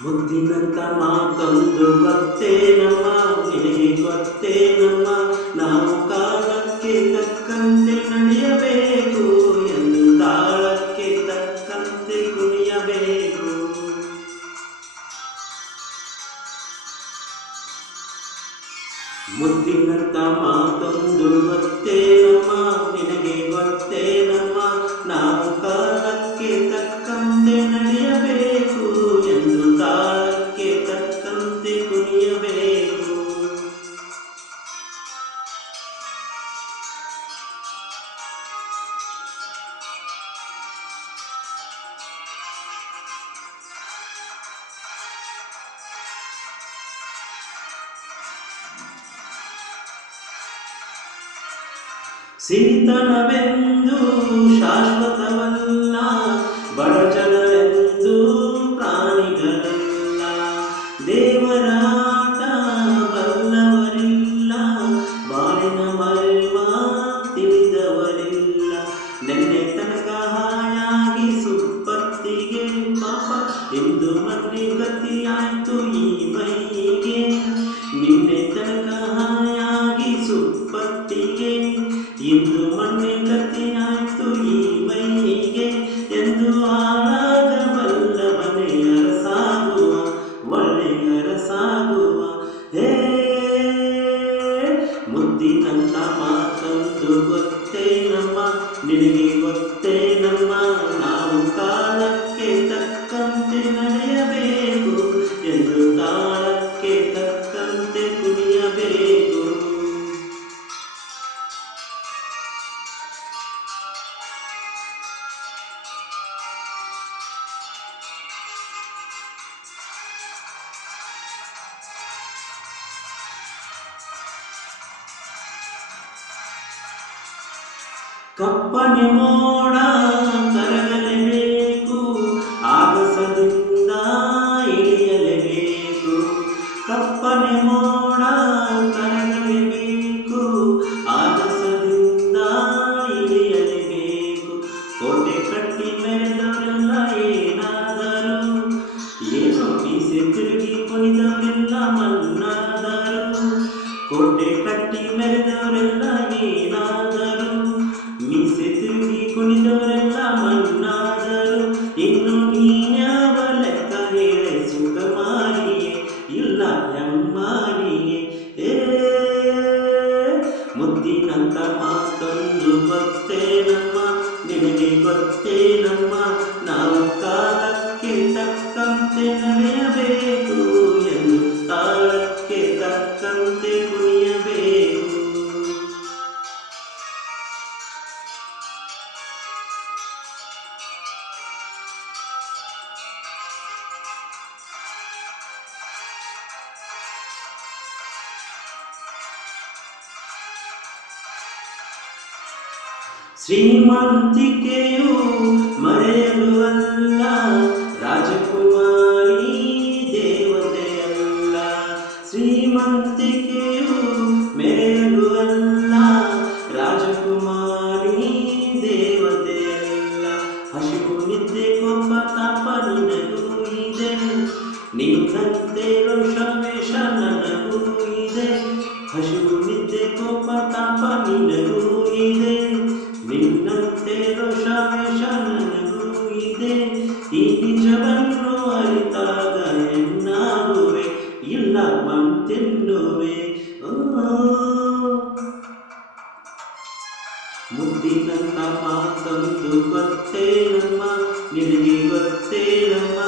ಮುದ್ದಿನಂತ ಮಾತೊಂದು ಗೊತ್ತೇನಮ್ಮ, ನಿನಗೆ ಗೊತ್ತೇನಮ್ಮ, ನಾವು ಕಾಲಕ್ಕೆ ತಕ್ಕಂತೆ ನಡೆಯಬೇಕು ಎಂದು ತಾಳಕ್ಕೆ ತಕ್ಕಂತೆ ಕುಣಿಯಬೇಕು. ಮುದ್ದಿನಂತ ಮಾತೊಂದು ಗೊತ್ತೇನಮ್ಮ, ನಿನಗೆ ಗೊತ್ತೇನಮ್ಮ, ನಾವು ಕಾಲಕ್ಕೆ ತಕ್ಕಂತೆ ನಡೆಯಬೇಕು ಎಂದು ತಾಳಕ್ಕೆ ತಕ್ಕಂತೆ ಕುಣಿಯಬೇಕು. ಸಿರಿತನವೆಂದು ಶಾಶ್ವತವಲ್ಲ, ಬಡಜನರೆಂದು ಪ್ರಾಣಿಗಳೆಲ್ಲ, ದೇವರಾಟ ಬಲ್ಲವರಿಲ್ಲ, ಬಾಳಿನ ಮರ್ಮ ತಿಳಿದವರಿಲ್ಲ. ನೆನ್ನೆ ತನಕ ಹಾಯಾಗಿ ಸುಪ್ಪತ್ತಿಗೆ ಪಾಪ, ಎಂದು ಮನೆ ಗತಿಯಾಯ್ತು ಈ ಮೈಗೆ. ನಿನ್ನೆ ತನಕ ಹಾಯಾಗಿ ಸುಪ್ಪತ್ತಿಗೆ, ಇಂದು ಮಣ್ಣೆ ಗತಿಯಾಯ್ತು ಈ ಮೈಗೆ. ಎಂದು ಹಾಳಾಗಬಲ್ಲವನೇ ಅರಸಾಗುವ, ಒಳ್ಳೆಯರ ಸಾಗುವ. ಹೇ ಮುದ್ದಿನಂತ ಮಾತೊಂದು ಗೊತ್ತೇನಮ್ಮ, ನಿನಗೆ ಗೊತ್ತೇನಮ್ಮ, ನಾವು ಕಾಲಕ್ಕೆ ತಕ್ಕಂತೆ ನಡೆಯಬೇಕು ಎಂದು ತಾಳಕ್ಕೆ ತಕ್ಕಂತೆ ಕುಣಿಯಬೇಕು. ಕಪ್ಪನೆ ಮೋಡ ಕರಗಲೇಬೇಕು, ಆಗಸದಿಂದ ಇಳಿಯಲೇಬೇಕು. ಕಪ್ಪನೆ ಮೋಡ ಕರಗಲೇಬೇಕು, ಆಗಸದಿಂದ ಇಳಿಯಲೇಬೇಕು. ಕೋಟೆ ಕಟ್ಟಿ ಮೆರೆದವರೆಲ್ಲ ಏನಾದರು, ಏನೋ ಮೀಸೆ ತಿರುಗಿ ಕುಣಿದವರೆಲ್ಲ ಮನ್ನಾದರು. ಕೋಟೆ ಕಟ್ಟಿ ಮೆರೆದವರೆಲ್ಲ ಏನಾದರು, ಮೀಸೆ ತಿರುಗಿ ಕುಣಿದವರೆಲ್ಲ ಮನ್ನಾದರು. ಇನ್ನು ನೀನ್ಯಾವ ಲೆಕ್ಕ ಹೇಳೆ ಸುಖಮಾರಿಯೇ, ಇಲ್ಲ ಎಮ್ಮಾರಿಯೇ. ಮುದ್ದಿನಂತ ಮಾತೊಂದು ಗೊತ್ತೇನಮ್ಮ, ನಿನಗೆ ಗೊತ್ತೇನಮ್ಮ, ನಾವು ಕಾಲಕ್ಕೆ ತಕ್ಕಂತೆ ನಡೆಯಬೇಕು ಎಂದು ತಾಳಕ್ಕೆ ತಕ್ಕಂತೆ ಕುಣಿಯಬೇಕು. ಶ್ರೀಮಂತಿಕೆಯು ಮರೆಯಲು ಅಲ್ಲ, ರಾಜಕುಮಾರಿ ದೇವತೆಯಲ್ಲ. ಶ್ರೀಮಂತಿಕೆಯು ಮೆರೆಯಲು ಅಲ್ಲ, ರಾಜಕುಮಾರಿ ದೇವತೆಯಲ್ಲ. ಹಸಿವು ನಿದ್ದೆ ಕೋಪ ತಾಪ ನಿನಗೂ ಇದೆ, ನಿನ್ನಂತೆ ರೋಷವೇಷ ನನಗೂ ಇದೆ. ಹಸಿವು ನಿದ್ದೆ ಕೋಪ ತಾಪ ನಿನಗೂ ಇದೆ, ನಿನ್ನಂತೆ ರೋಷವೇಷ ನನಗೂ ಇದೆ. ಈ ನಿಜವನ್ನು ಅರಿತಾಗ ಎನ್ನಾಗುವೆ, ಇಲ್ಲ ಮಂತೆನ್ನುವೆ. ಮುದ್ದಿನಂತ ಮಾತೊಂದು ಗೊತ್ತೇನಮ್ಮ, ನಿನಗೆ ಗೊತ್ತೇನಮ್ಮ,